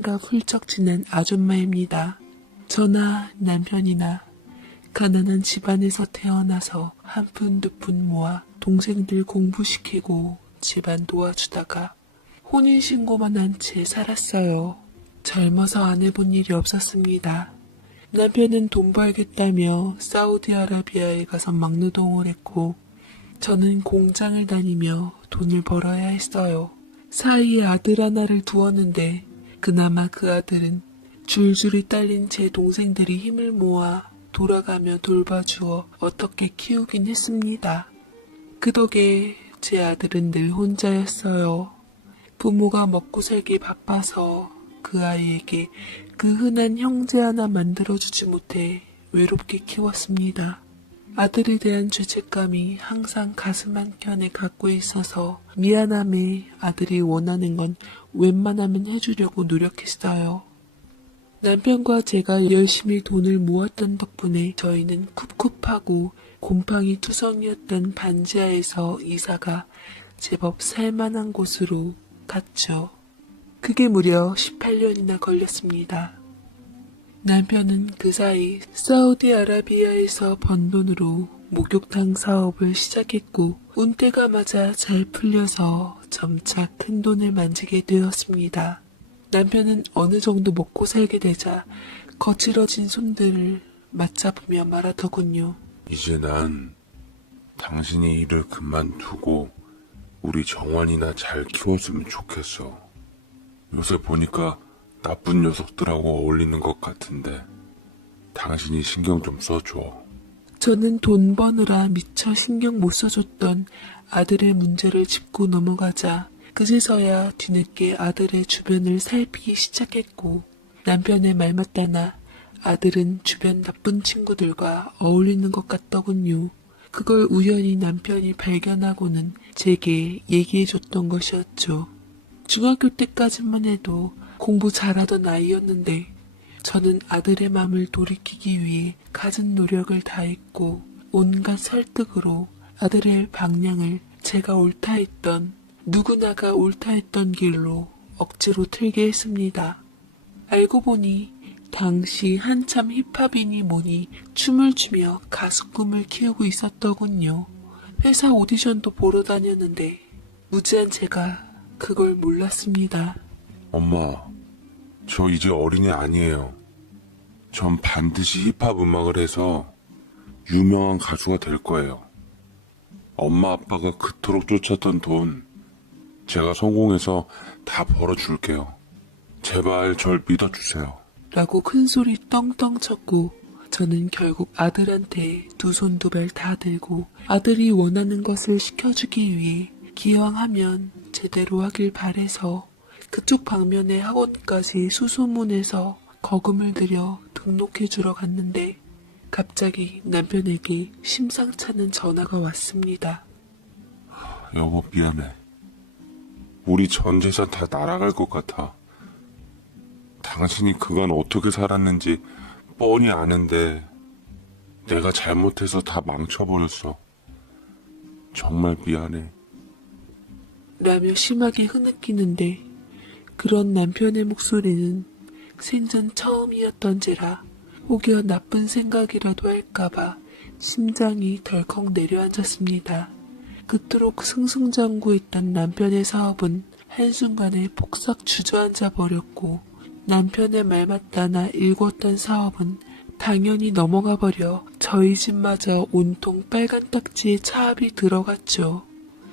시간과 훌쩍 지난 아줌마입니다. 저나 남편이나 가난한 집안에서 태어나서 한 푼 두 푼 모아 동생들 공부시키고 집안 도와주다가 혼인신고만 한 채 살았어요. 젊어서 안 해본 일이 없었습니다. 남편은 돈 벌겠다며 사우디아라비아에 가서 막노동을 했고 저는 공장을 다니며 돈을 벌어야 했어요. 사이에 아들 하나를 두었는데 그나마 그 아들은 줄줄이 딸린 제 동생들이 힘을 모아 돌아가며 돌봐주어 어떻게 키우긴 했습니다. 그 덕에 제 아들은 늘 혼자였어요. 부모가 먹고 살기 바빠서 그 아이에게 그 흔한 형제 하나 만들어주지 못해 외롭게 키웠습니다. 아들에 대한 죄책감이 항상 가슴 한켠에 갖고 있어서 미안함에 아들이 원하는 건 웬만하면 해주려고 노력했어요. 남편과 제가 열심히 돈을 모았던 덕분에 저희는 쿱쿱하고 곰팡이 투성이었던 반지하에서 이사가 제법 살만한 곳으로 갔죠. 그게 무려 18년이나 걸렸습니다. 남편은 그 사이 사우디아라비아에서 번 돈으로 목욕탕 사업을 시작했고 운 때가 맞아 잘 풀려서 점차 큰 돈을 만지게 되었습니다. 남편은 어느 정도 먹고 살게 되자 거칠어진 손들을 맞잡으며 말하더군요. 이제 난 당신이 일을 그만두고 우리 정환이나 잘 키웠으면 좋겠어. 요새 보니까 나쁜 녀석들하고 어울리는 것 같은데 당신이 신경 좀 써줘. 저는 돈 버느라 미처 신경 못 써줬던 아들의 문제를 짚고 넘어가자 그제서야 뒤늦게 아들의 주변을 살피기 시작했고 남편의 말 맞다나 아들은 주변 나쁜 친구들과 어울리는 것 같더군요. 그걸 우연히 남편이 발견하고는 제게 얘기해줬던 것이었죠. 중학교 때까지만 해도 공부 잘하던 아이였는데 저는 아들의 마음을 돌이키기 위해 갖은 노력을 다했고 온갖 설득으로 아들의 방향을 제가 옳다 했던 누구나가 옳다 했던 길로 억지로 틀게 했습니다. 알고 보니 당시 한참 힙합이니 뭐니 춤을 추며 가수 꿈을 키우고 있었더군요. 회사 오디션도 보러 다녔는데 무지한 제가 그걸 몰랐습니다. 엄마, 저 이제 어린애 아니에요. 전 반드시 힙합 음악을 해서 유명한 가수가 될 거예요. 엄마 아빠가 그토록 쫓았던 돈 제가 성공해서 다 벌어줄게요. 제발 절 믿어주세요. 라고 큰소리 떵떵 쳤고 저는 결국 아들한테 두 손 두 발 다 들고 아들이 원하는 것을 시켜주기 위해 기왕하면 제대로 하길 바래서 그쪽 방면의 학원까지 수소문해서 거금을 들여 등록해주러 갔는데 갑자기 남편에게 심상찮은 전화가 왔습니다. 여보 미안해. 우리 전 재산 다 날아갈 것 같아. 당신이 그간 어떻게 살았는지 뻔히 아는데 내가 잘못해서 다 망쳐버렸어. 정말 미안해. 라며 심하게 흐느끼는데 그런 남편의 목소리는 생전 처음이었던지라 혹여 나쁜 생각이라도 할까봐 심장이 덜컥 내려앉았습니다. 그토록 승승장구했던 남편의 사업은 한순간에 폭삭 주저앉아 버렸고 남편의 말 맞다나 일궜던 사업은 당연히 넘어가 버려 저희 집마저 온통 빨간 딱지에 차압이 들어갔죠.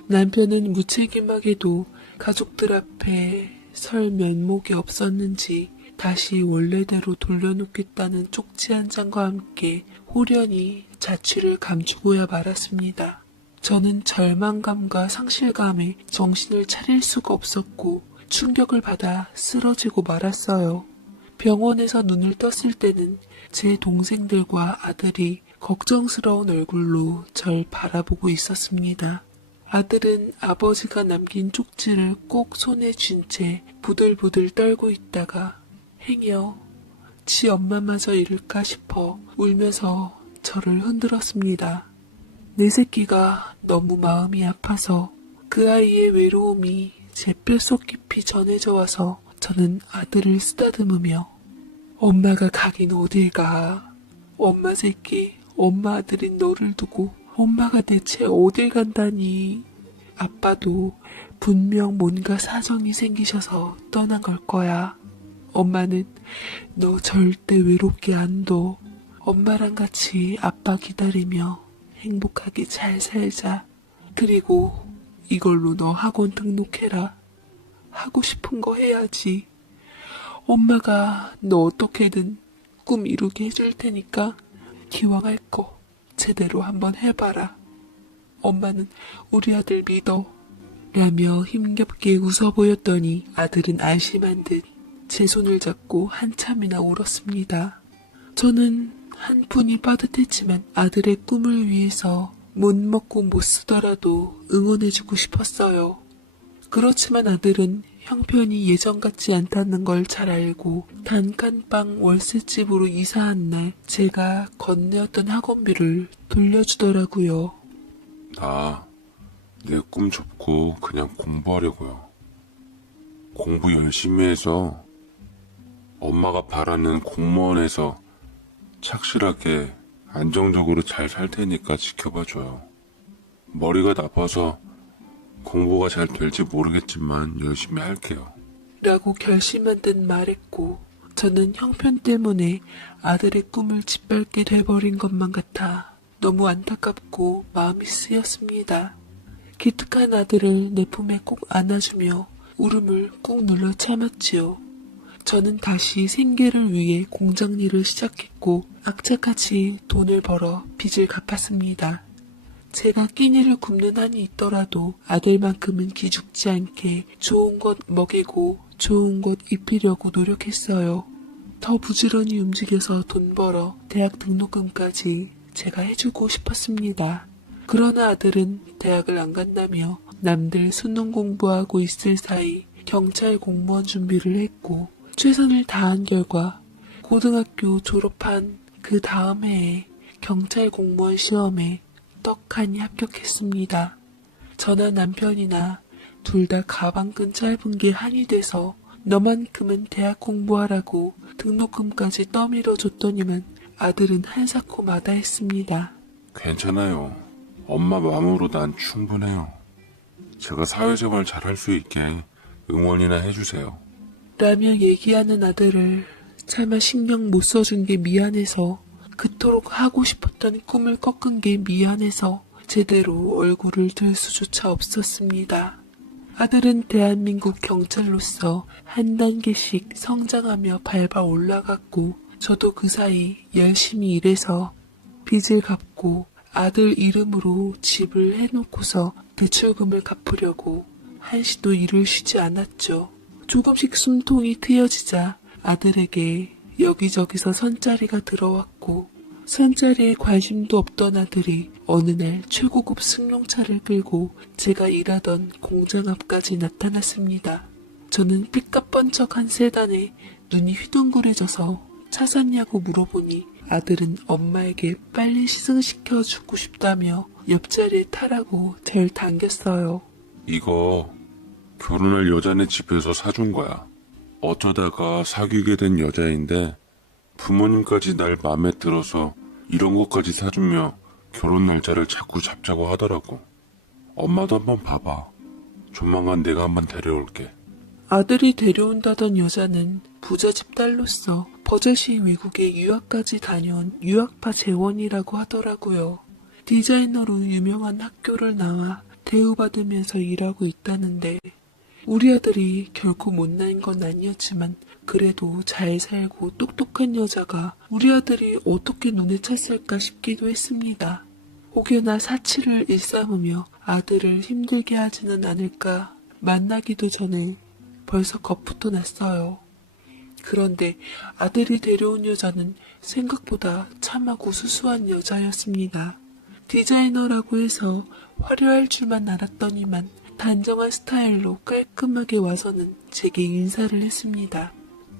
남편은 무책임하게도 가족들 앞에 설 면목이 없었는지 다시 원래대로 돌려놓겠다는 쪽지 한 장과 함께 호련히 자취를 감추고야 말았습니다. 저는 절망감과 상실감에 정신을 차릴 수가 없었고 충격을 받아 쓰러지고 말았어요. 병원에서 눈을 떴을 때는 제 동생들과 아들이 걱정스러운 얼굴로 절 바라보고 있었습니다. 아들은 아버지가 남긴 쪽지를 꼭 손에 쥔 채 부들부들 떨고 있다가 행여 지 엄마마저 잃을까 싶어 울면서 저를 흔들었습니다. 내 새끼가 너무 마음이 아파서 그 아이의 외로움이 제 뼛속 깊이 전해져 와서 저는 아들을 쓰다듬으며 엄마가 가긴 어딜 가. 엄마 새끼, 엄마 아들인 너를 두고 엄마가 대체 어딜 간다니. 아빠도 분명 뭔가 사정이 생기셔서 떠난 걸 거야. 엄마는 너 절대 외롭게 안 둬. 엄마랑 같이 아빠 기다리며 행복하게 잘 살자. 그리고 이걸로 너 학원 등록해라. 하고 싶은 거 해야지. 엄마가 너 어떻게든 꿈 이루게 해줄 테니까 기왕 할 거 제대로 한번 해봐라. 엄마는 우리 아들 믿어. 라며 힘겹게 웃어 보였더니 아들은 안심한 듯 제 손을 잡고 한참이나 울었습니다. 저는 한푼이 빠듯했지만 아들의 꿈을 위해서 못 먹고 못 쓰더라도 응원해주고 싶었어요. 그렇지만 아들은 형편이 예전 같지 않다는 걸 잘 알고 단칸방 월세집으로 이사한 날 제가 건네었던 학원비를 돌려주더라고요. 나 내 꿈 접고 그냥 공부하려고요. 공부 열심히 해서 엄마가 바라는 공무원에서 착실하게 안정적으로 잘 살 테니까 지켜봐줘요. 머리가 나빠서 공부가 잘 될지 모르겠지만 열심히 할게요. 라고 결심한 듯 말했고 저는 형편 때문에 아들의 꿈을 짓밟게 돼버린 것만 같아 너무 안타깝고 마음이 쓰였습니다. 기특한 아들을 내 품에 꼭 안아주며 울음을 꾹 눌러 참았지요. 저는 다시 생계를 위해 공장 일을 시작했고 악착같이 돈을 벌어 빚을 갚았습니다. 제가 끼니를 굽는 한이 있더라도 아들만큼은 기죽지 않게 좋은 것 먹이고 좋은 것 입히려고 노력했어요. 더 부지런히 움직여서 돈 벌어 대학 등록금까지 제가 해주고 싶었습니다. 그러나 아들은 대학을 안 간다며 남들 수능 공부하고 있을 사이 경찰 공무원 준비를 했고 최선을 다한 결과 고등학교 졸업한 그 다음 해에 경찰 공무원 시험에 떡하니 합격했습니다. 저나 남편이나 둘 다 가방끈 짧은 게 한이 돼서 너만큼은 대학 공부하라고 등록금까지 떠밀어 줬더니만 아들은 한사코 마다했습니다. 괜찮아요. 엄마 마음으로 난 충분해요. 제가 사회생활 잘할 수 있게 응원이나 해주세요. 라며 얘기하는 아들을 차마 신경 못 써준 게 미안해서 그토록 하고 싶었던 꿈을 꺾은 게 미안해서 제대로 얼굴을 들 수조차 없었습니다. 아들은 대한민국 경찰로서 한 단계씩 성장하며 밟아 올라갔고 저도 그 사이 열심히 일해서 빚을 갚고 아들 이름으로 집을 해놓고서 대출금을 갚으려고 한시도 일을 쉬지 않았죠. 조금씩 숨통이 트여지자 아들에게 여기저기서 선짜리가 들어왔고 선짜리에 관심도 없던 아들이 어느 날 최고급 승용차를 끌고 제가 일하던 공장 앞까지 나타났습니다. 저는 삐까뻔쩍한 세단에 눈이 휘둥그레져서 차 샀냐고 물어보니 아들은 엄마에게 빨리 시승시켜 주고 싶다며 옆자리에 타라고 절 당겼어요. 이거 결혼할 여자네 집에서 사준 거야. 어쩌다가 사귀게 된 여자인데 부모님까지 날 맘에 들어서 이런 것까지 사주며 결혼 날짜를 자꾸 잡자고 하더라고. 엄마도 한번 봐봐. 조만간 내가 한번 데려올게. 아들이 데려온다던 여자는 부잣집 딸로서 버젓이 외국에 유학까지 다녀온 유학파 재원이라고 하더라고요. 디자이너로 유명한 학교를 나와 대우받으면서 일하고 있다는데 우리 아들이 결코 못난 건 아니었지만 그래도 잘 살고 똑똑한 여자가 우리 아들이 어떻게 눈에 찼을까 싶기도 했습니다. 혹여나 사치를 일삼으며 아들을 힘들게 하지는 않을까 만나기도 전에 벌써 겁부터 났어요. 그런데 아들이 데려온 여자는 생각보다 참하고 수수한 여자였습니다. 디자이너라고 해서 화려할 줄만 알았더니만 단정한 스타일로 깔끔하게 와서는 제게 인사를 했습니다.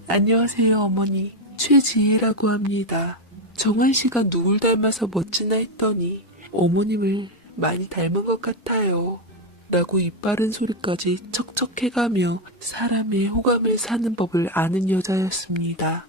안녕하세요 어머니, 최지혜라고 합니다. 정한 씨가 누굴 닮아서 멋지나 했더니 어머님을 많이 닮은 것 같아요. 라고 입바른 소리까지 척척해가며 사람의 호감을 사는 법을 아는 여자였습니다.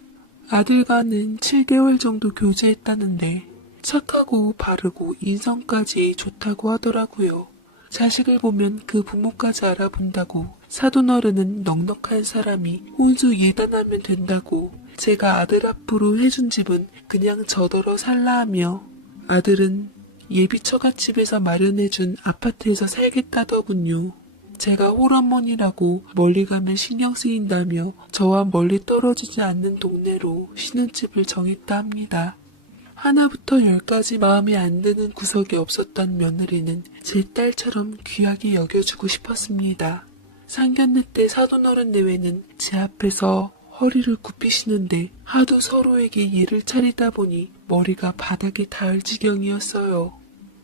아들과는 7개월 정도 교제했다는데 착하고 바르고 인성까지 좋다고 하더라고요. 자식을 보면 그 부모까지 알아본다고, 사돈어른은 넉넉한 사람이 혼수 예단하면 된다고, 제가 아들 앞으로 해준 집은 그냥 저더러 살라 하며 아들은 예비 처갓집에서 마련해준 아파트에서 살겠다더군요. 제가 홀어머니라고 멀리 가면 신경 쓰인다며 저와 멀리 떨어지지 않는 동네로 신혼집을 정했다 합니다. 하나부터 열까지 마음에 안 드는 구석이 없었던 며느리는 제 딸처럼 귀하게 여겨주고 싶었습니다. 상견례 때 사돈어른 내외는 제 앞에서 허리를 굽히시는데 하도 서로에게 예를 차리다 보니 머리가 바닥에 닿을 지경이었어요.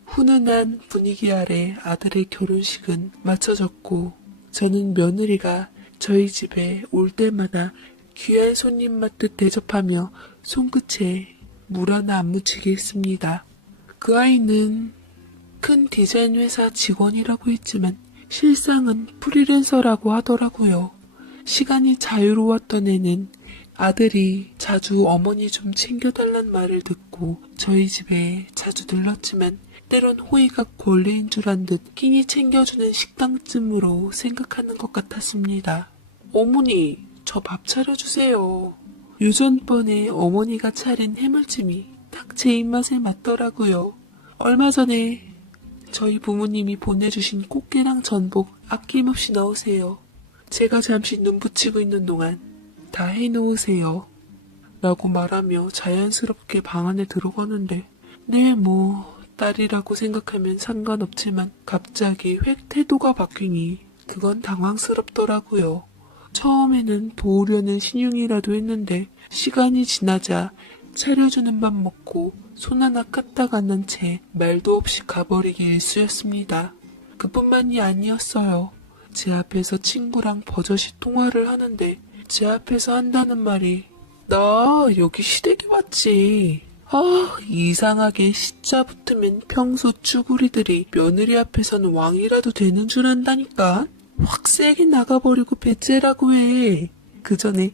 훈훈한 분위기 아래 아들의 결혼식은 마쳐졌고 저는 며느리가 저희 집에 올 때마다 귀한 손님 맞듯 대접하며 손끝에 물 하나 안 묻히게 했습니다. 그 아이는 큰 디자인 회사 직원이라고 했지만 실상은 프리랜서라고 하더라고요. 시간이 자유로웠던 애는 아들이 자주 어머니 좀 챙겨달란 말을 듣고 저희 집에 자주 들렀지만 때론 호의가 권리인 줄 안 듯 끼니 챙겨주는 식당쯤으로 생각하는 것 같았습니다. 어머니, 저 밥 차려주세요. 유전번에 어머니가 차린 해물찜이 딱 제 입맛에 맞더라고요. 얼마 전에 저희 부모님이 보내주신 꽃게랑 전복 아낌없이 넣으세요. 제가 잠시 눈 붙이고 있는 동안 다 해놓으세요. 라고 말하며 자연스럽게 방 안에 들어가는데 네, 딸이라고 생각하면 상관없지만 갑자기 획 태도가 바뀌니 그건 당황스럽더라고요. 처음에는 도우려는 신용이라도 했는데 시간이 지나자 차려주는 밥 먹고 손 하나 까딱 안 한 채 말도 없이 가버리기 일쑤였습니다. 그뿐만이 아니었어요. 제 앞에서 친구랑 버젓이 통화를 하는데 제 앞에서 한다는 말이 나 여기 시댁에 왔지. 이상하게 시자 붙으면 평소 쭈구리들이 며느리 앞에서는 왕이라도 되는 줄 안다니까. 확 세게 나가버리고 배째라고 해. 그 전에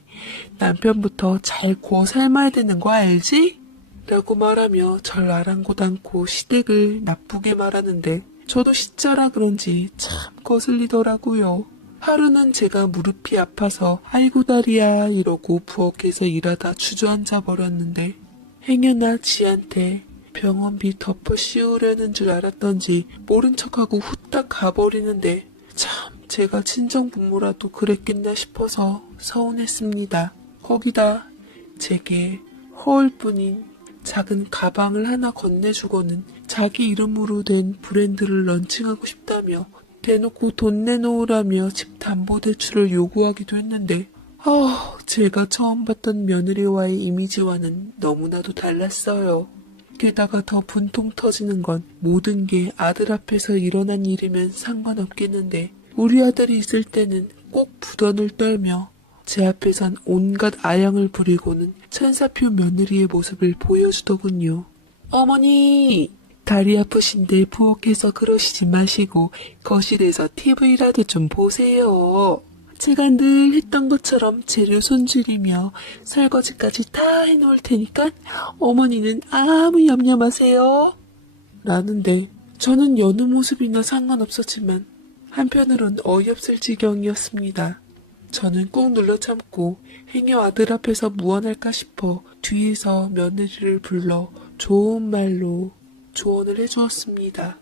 남편부터 잘 구워 삶아야 되는 거 알지? 라고 말하며 절 아랑곳 않고 시댁을 나쁘게 말하는데 저도 시자라 그런지 참 거슬리더라고요. 하루는 제가 무릎이 아파서 아이고 다리야 이러고 부엌에서 일하다 주저앉아 버렸는데 행여나 지한테 병원비 덮어 씌우려는 줄 알았던지 모른 척하고 후딱 가버리는데 참 제가 친정부모라도 그랬겠나 싶어서 서운했습니다. 거기다 제게 허울뿐인 작은 가방을 하나 건네주고는 자기 이름으로 된 브랜드를 런칭하고 싶다며 대놓고 돈 내놓으라며 집 담보대출을 요구하기도 했는데 제가 처음 봤던 며느리와의 이미지와는 너무나도 달랐어요. 게다가 더 분통 터지는 건 모든 게 아들 앞에서 일어난 일이면 상관없겠는데 우리 아들이 있을 때는 꼭 부던을 떨며 제 앞에선 온갖 아양을 부리고는 천사표 며느리의 모습을 보여주더군요. 어머니! 다리 아프신데 부엌에서 그러시지 마시고 거실에서 TV라도 좀 보세요. 제가 늘 했던 것처럼 재료 손질이며 설거지까지 다 해놓을 테니까 어머니는 아무 염려 마세요. 라는데 저는 여느 모습이나 상관없었지만 한편으론 어이없을 지경이었습니다. 저는 꾹 눌러 참고 행여 아들 앞에서 무언할까 싶어 뒤에서 며느리를 불러 좋은 말로 조언을 해주었습니다.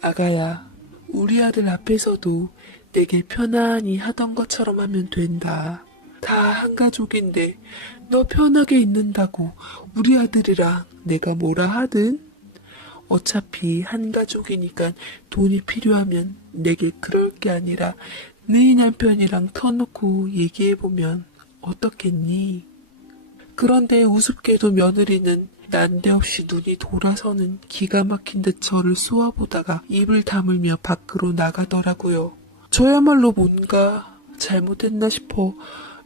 아가야, 우리 아들 앞에서도 내게 편안히 하던 것처럼 하면 된다. 다 한 가족인데 너 편하게 있는다고 우리 아들이랑 내가 뭐라 하든 어차피 한 가족이니까 돈이 필요하면 내게 그럴 게 아니라 네 남편이랑 터놓고 얘기해보면 어떻겠니? 그런데 우습게도 며느리는 난데없이 눈이 돌아서는 기가 막힌 듯 저를 쏘아보다가 입을 다물며 밖으로 나가더라고요. 저야말로 뭔가 잘못했나 싶어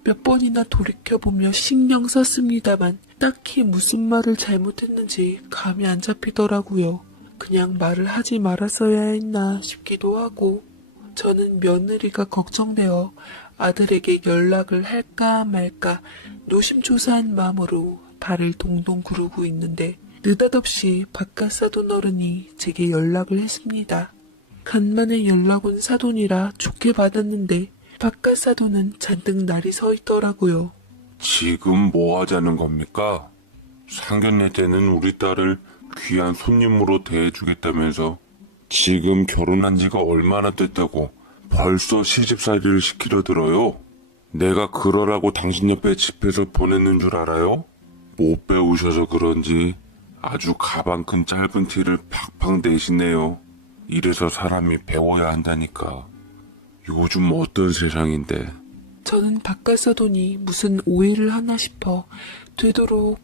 몇 번이나 돌이켜보며 신경 썼습니다만 딱히 무슨 말을 잘못했는지 감이 안 잡히더라고요. 그냥 말을 하지 말았어야 했나 싶기도 하고 저는 며느리가 걱정되어 아들에게 연락을 할까 말까 노심초사한 마음으로 발을 동동 구르고 있는데 느닷없이 바깥 사돈 어른이 제게 연락을 했습니다. 간만에 연락 온 사돈이라 좋게 받았는데 바깥 사돈은 잔뜩 날이 서 있더라고요. 지금 뭐 하자는 겁니까? 상견례 때는 우리 딸을 귀한 손님으로 대해주겠다면서 지금 결혼한 지가 얼마나 됐다고 벌써 시집살이를 시키려 들어요? 내가 그러라고 당신 옆에 집에서 보냈는 줄 알아요? 못 배우셔서 그런지 아주 가방 큰 짧은 티를 팍팍 내시네요. 이래서 사람이 배워야 한다니까. 요즘 어떤 세상인데. 저는 바깥 사돈이 무슨 오해를 하나 싶어 되도록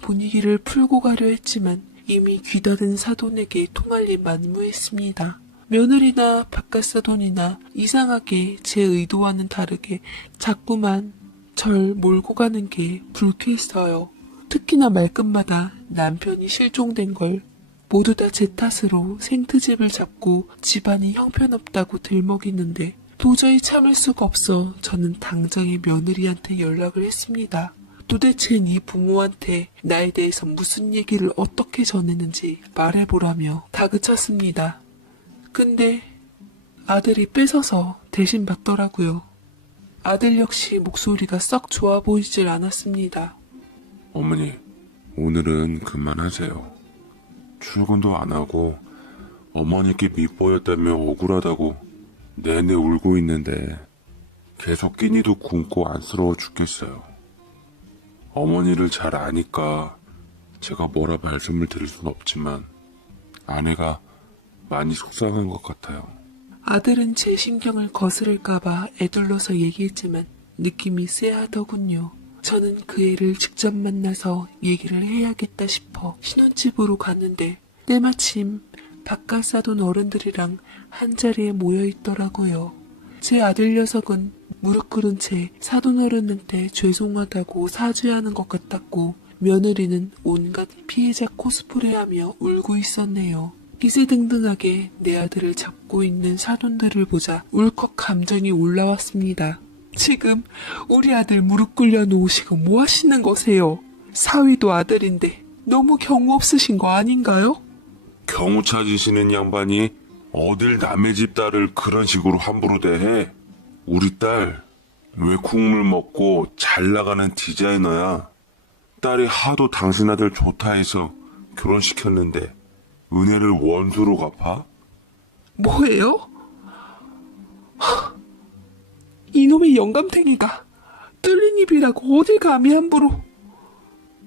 분위기를 풀고 가려 했지만 이미 귀다른 사돈에게 통할리 만무했습니다. 며느리나 바깥 사돈이나 이상하게 제 의도와는 다르게 자꾸만 절 몰고 가는 게 불쾌했어요. 특히나 말끝마다 남편이 실종된 걸 모두 다 제 탓으로 생트집을 잡고 집안이 형편없다고 들먹이는데 도저히 참을 수가 없어 저는 당장에 며느리한테 연락을 했습니다. 도대체 네 부모한테 나에 대해서 무슨 얘기를 어떻게 전했는지 말해보라며 다그쳤습니다. 근데 아들이 뺏어서 대신 받더라고요. 아들 역시 목소리가 썩 좋아 보이질 않았습니다. 어머니, 오늘은 그만하세요. 출근도 안 하고 어머니께 밉보였다며 억울하다고 내내 울고 있는데 계속 끼니도 굶고 안쓰러워 죽겠어요. 어머니를 잘 아니까 제가 뭐라 말씀을 드릴 순 없지만 아내가 많이 속상한 것 같아요. 아들은 제 신경을 거스를까봐 애둘러서 얘기했지만 느낌이 쎄하더군요. 저는 그 애를 직접 만나서 얘기를 해야겠다 싶어 신혼집으로 갔는데 때마침 바깥 사돈 어른들이랑 한자리에 모여 있더라고요. 제 아들 녀석은 무릎 꿇은 채 사돈 어른한테 죄송하다고 사죄하는 것 같았고 며느리는 온갖 피해자 코스프레하며 울고 있었네요. 기세등등하게 내 아들을 잡고 있는 사돈들을 보자 울컥 감정이 올라왔습니다. 지금 우리 아들 무릎 꿇려 놓으시고 뭐 하시는 거세요? 사위도 아들인데 너무 경우 없으신 거 아닌가요? 경우 찾으시는 양반이 어딜 남의 집 딸을 그런 식으로 함부로 대해? 우리 딸 왜 국물 먹고 잘 나가는 디자이너야. 딸이 하도 당신 아들 좋다 해서 결혼시켰는데 은혜를 원수로 갚아? 뭐예요? 이놈의 영감탱이가 뚫린 입이라고 어딜 감히 함부로.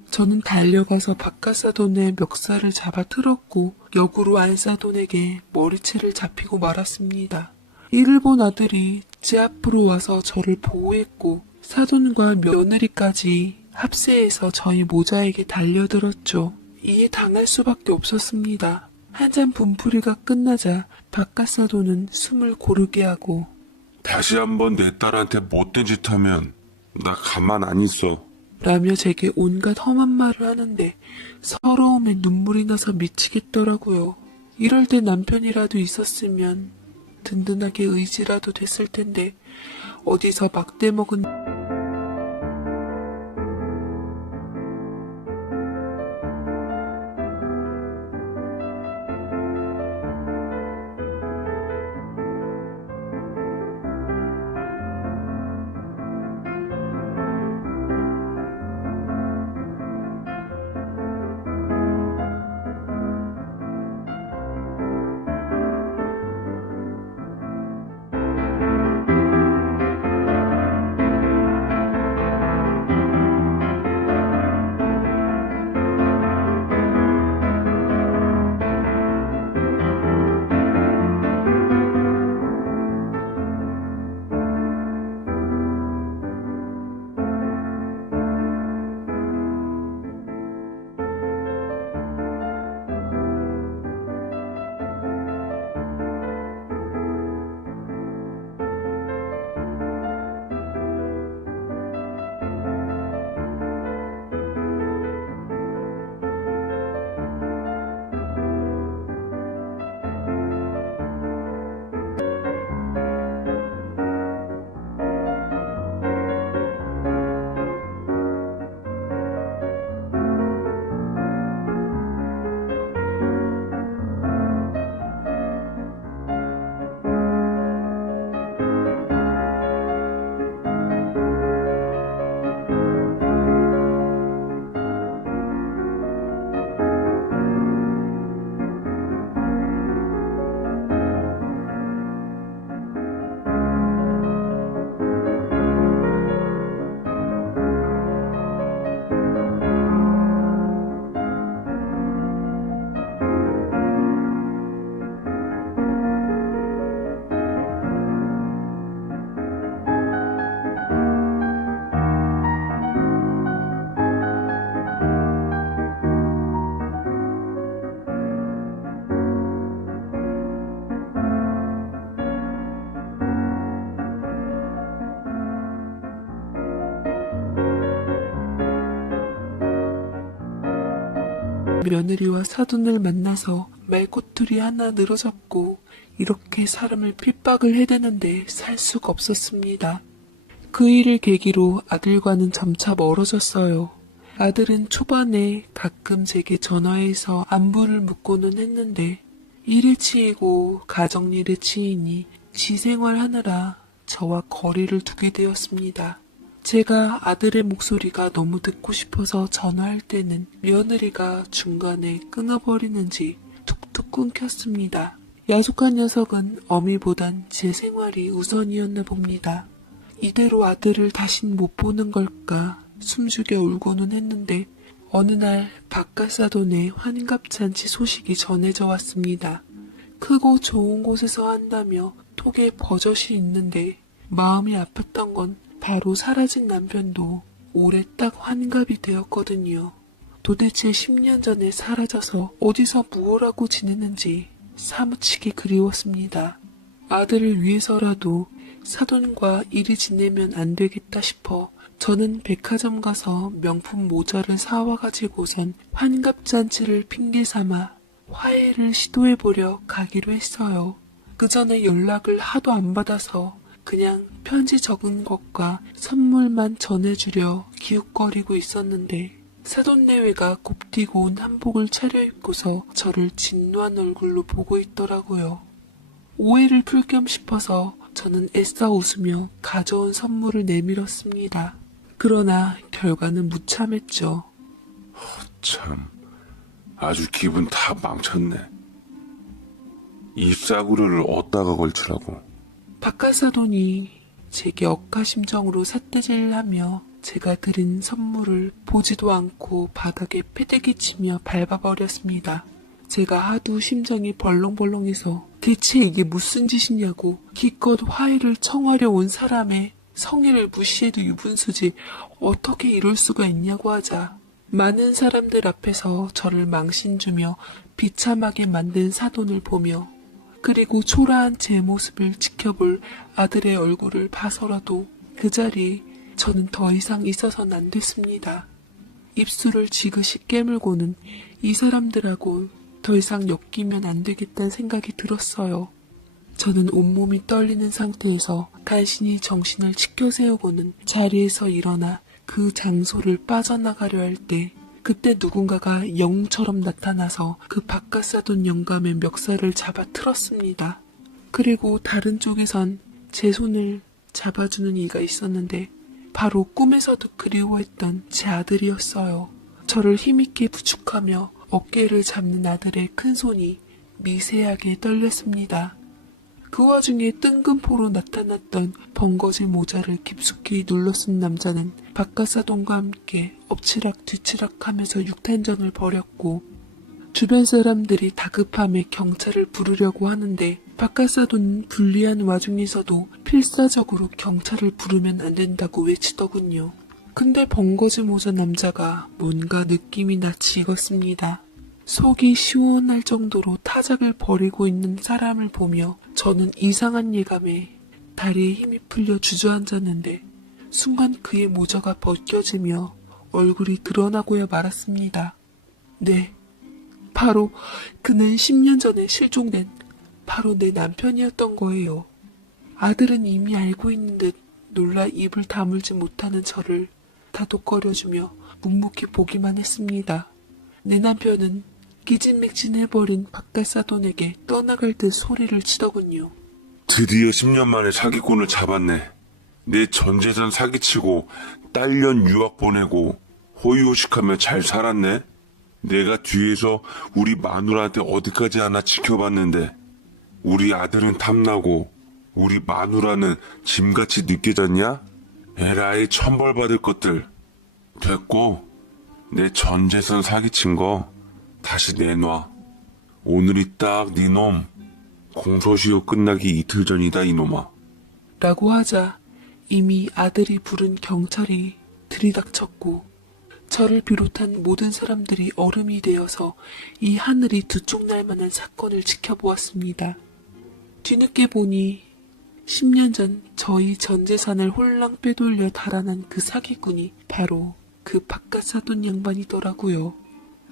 저는 달려가서 바깥사돈의 멱살을 잡아 틀었고 역으로 안사돈에게 머리채를 잡히고 말았습니다. 이를 본 아들이 제 앞으로 와서 저를 보호했고 사돈과 며느리까지 합세해서 저희 모자에게 달려들었죠. 이에 당할 수밖에 없었습니다. 한잔 분풀이가 끝나자 바깥사돈은 숨을 고르게 하고 다시 한번 내 딸한테 못된 짓 하면 나 가만 안 있어. 라며 제게 온갖 험한 말을 하는데 서러움에 눈물이 나서 미치겠더라고요. 이럴 때 남편이라도 있었으면 든든하게 의지라도 됐을 텐데 어디서 막대 먹은 며느리와 사돈을 만나서 말꼬투리 하나 늘어졌고 이렇게 사람을 핍박을 해대는데 살 수가 없었습니다. 그 일을 계기로 아들과는 점차 멀어졌어요. 아들은 초반에 가끔 제게 전화해서 안부를 묻고는 했는데 일에 치이고 가정일에 치이니 지 생활하느라 저와 거리를 두게 되었습니다. 제가 아들의 목소리가 너무 듣고 싶어서 전화할 때는 며느리가 중간에 끊어버리는지 툭툭 끊겼습니다. 야속한 녀석은 어미보단 제 생활이 우선이었나 봅니다. 이대로 아들을 다신 못 보는 걸까 숨죽여 울고는 했는데 어느 날 바깥사돈의 환갑잔치 소식이 전해져 왔습니다. 크고 좋은 곳에서 한다며 톡에 버젓이 있는데 마음이 아팠던 건 바로 사라진 남편도 올해 딱 환갑이 되었거든요. 도대체 10년 전에 사라져서 어디서 무엇하고 지내는지 사무치게 그리웠습니다. 아들을 위해서라도 사돈과 이리 지내면 안 되겠다 싶어 저는 백화점 가서 명품 모자를 사와가지고선 환갑잔치를 핑계삼아 화해를 시도해보려 가기로 했어요. 그 전에 연락을 하도 안 받아서 그냥 편지 적은 것과 선물만 전해주려 기웃거리고 있었는데 사돈내외가 곱디고 온 한복을 차려입고서 저를 진노한 얼굴로 보고 있더라고요. 오해를 풀 겸 싶어서 저는 애써 웃으며 가져온 선물을 내밀었습니다. 그러나 결과는 무참했죠. 참, 아주 기분 다 망쳤네. 이 싸구려를 어디다가 걸치라고. 바깥사돈이 제게 억하심정으로 삿대질하며 제가 드린 선물을 보지도 않고 바닥에 패대기 치며 밟아버렸습니다. 제가 하도 심장이 벌렁벌렁해서 대체 이게 무슨 짓이냐고 기껏 화해를 청하려 온 사람의 성의를 무시해도 유분수지 어떻게 이럴 수가 있냐고 하자 많은 사람들 앞에서 저를 망신주며 비참하게 만든 사돈을 보며 그리고 초라한 제 모습을 지켜볼 아들의 얼굴을 봐서라도 그 자리에 저는 더 이상 있어서는 안 됐습니다. 입술을 지그시 깨물고는 이 사람들하고 더 이상 엮이면 안 되겠다는 생각이 들었어요. 저는 온몸이 떨리는 상태에서 간신히 정신을 치켜세우고는 자리에서 일어나 그 장소를 빠져나가려 할 때 그때 누군가가 영웅처럼 나타나서 그 바깥사돈 영감의 멱살을 잡아 틀었습니다. 그리고 다른 쪽에선 제 손을 잡아주는 이가 있었는데 바로 꿈에서도 그리워했던 제 아들이었어요. 저를 힘있게 부축하며 어깨를 잡는 아들의 큰 손이 미세하게 떨렸습니다. 그 와중에 뜬금포로 나타났던 번거지 모자를 깊숙이 눌러 쓴 남자는 바깥사돈과 함께 엎치락 뒤치락 하면서 육탄전을 벌였고 주변 사람들이 다급함에 경찰을 부르려고 하는데 바깥사돈은 불리한 와중에서도 필사적으로 경찰을 부르면 안 된다고 외치더군요. 근데 번거지 모자 남자가 뭔가 느낌이 낯이 익었습니다. 속이 시원할 정도로 타작을 벌이고 있는 사람을 보며 저는 이상한 예감에 다리에 힘이 풀려 주저앉았는데 순간 그의 모자가 벗겨지며 얼굴이 드러나고야 말았습니다. 네, 바로 그는 10년 전에 실종된 바로 내 남편이었던 거예요. 아들은 이미 알고 있는 듯 놀라 입을 다물지 못하는 저를 다독거려주며 묵묵히 보기만 했습니다. 내 남편은 기진맥진해버린 바깥사돈에게 떠나갈 듯 소리를 치더군요. 드디어 10년 만에 사기꾼을 잡았네. 내 전재산 사기치고 딸년 유학 보내고 호의호식하며 잘 살았네. 내가 뒤에서 우리 마누라한테 어디까지 하나 지켜봤는데 우리 아들은 탐나고 우리 마누라는 짐같이 느껴졌냐? 에라이 천벌받을 것들. 됐고 내 전재산 사기친 거 다시 내놔. 오늘이 딱 네 놈 공소시효 끝나기 이틀 전이다 이놈아. 라고 하자 이미 아들이 부른 경찰이 들이닥쳤고 저를 비롯한 모든 사람들이 얼음이 되어서 이 하늘이 두쪽날 만한 사건을 지켜보았습니다. 뒤늦게 보니 10년 전 저희 전 재산을 홀랑 빼돌려 달아난 그 사기꾼이 바로 그 바깥사돈 양반이더라고요.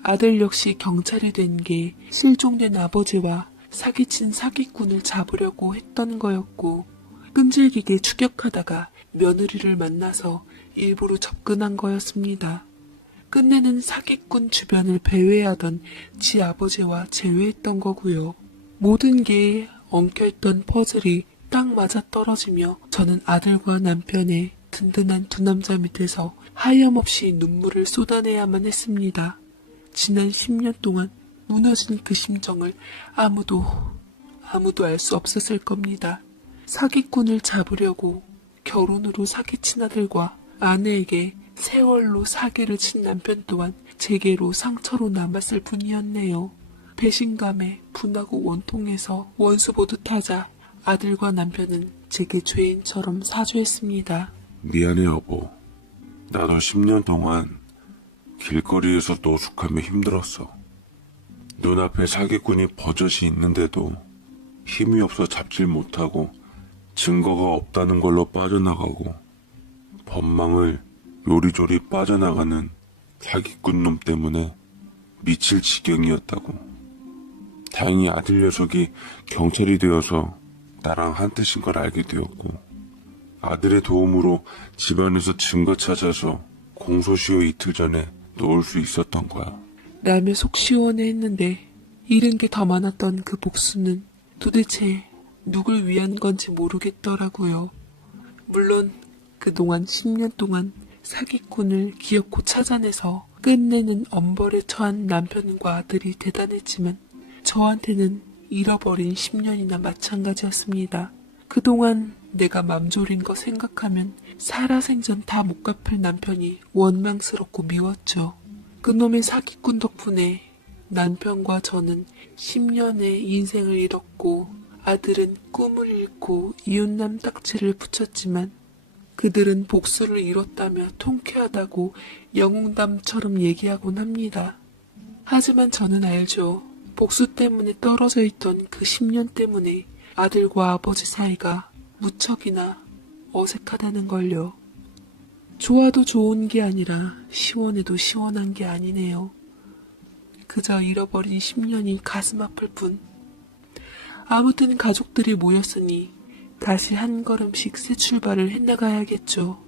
아들 역시 경찰이 된 게 실종된 아버지와 사기친 사기꾼을 잡으려고 했던 거였고, 끈질기게 추격하다가 며느리를 만나서 일부러 접근한 거였습니다. 끝내는 사기꾼 주변을 배회하던 지 아버지와 재회했던 거고요. 모든 게 엉켜있던 퍼즐이 딱 맞아 떨어지며 저는 아들과 남편의 든든한 두 남자 밑에서 하염없이 눈물을 쏟아내야만 했습니다. 지난 10년 동안 무너진 그 심정을 아무도 알 수 없었을 겁니다. 사기꾼을 잡으려고 결혼으로 사기친 아들과 아내에게 세월로 사기를 친 남편 또한 제게로 상처로 남았을 뿐이었네요. 배신감에 분하고 원통해서 원수 보듯 하자 아들과 남편은 제게 죄인처럼 사죄했습니다. 미안해 여보. 나도 10년 동안 길거리에서 노숙하며 힘들었어. 눈앞에 사기꾼이 버젓이 있는데도 힘이 없어 잡질 못하고 증거가 없다는 걸로 빠져나가고 법망을 요리조리 빠져나가는 사기꾼 놈 때문에 미칠 지경이었다고. 다행히 아들 녀석이 경찰이 되어서 나랑 한뜻인 걸 알게 되었고, 아들의 도움으로 집안에서 증거 찾아서 공소시효 이틀 전에 놓을 수 있었던 거야. 라며 속 시원해했는데 잃은 게 더 많았던 그 복수는 도대체 누굴 위한 건지 모르겠더라고요. 물론 그동안 10년 동안 사기꾼을 기어코 찾아내서 끝내는 엄벌에 처한 남편과 아들이 대단했지만 저한테는 잃어버린 10년이나 마찬가지였습니다. 그동안 내가 맘졸인 거 생각하면 살아생전 다 못 갚을 남편이 원망스럽고 미웠죠. 그놈의 사기꾼 덕분에 남편과 저는 10년의 인생을 잃었고 아들은 꿈을 잃고 이웃남 딱지를 붙였지만 그들은 복수를 이뤘다며 통쾌하다고 영웅담처럼 얘기하곤 합니다. 하지만 저는 알죠. 복수 때문에 떨어져 있던 그 10년 때문에 아들과 아버지 사이가 무척이나 어색하다는 걸요. 좋아도 좋은 게 아니라 시원해도 시원한 게 아니네요. 그저 잃어버린 10년이 가슴 아플 뿐. 아무튼 가족들이 모였으니 다시 한 걸음씩 새 출발을 해나가야겠죠.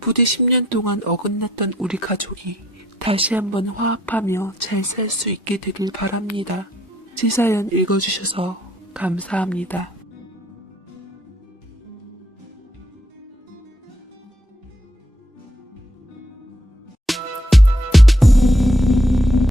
부디 10년 동안 어긋났던 우리 가족이 다시 한번 화합하며 잘 살 수 있게 되길 바랍니다. 제 사연 읽어주셔서 감사합니다.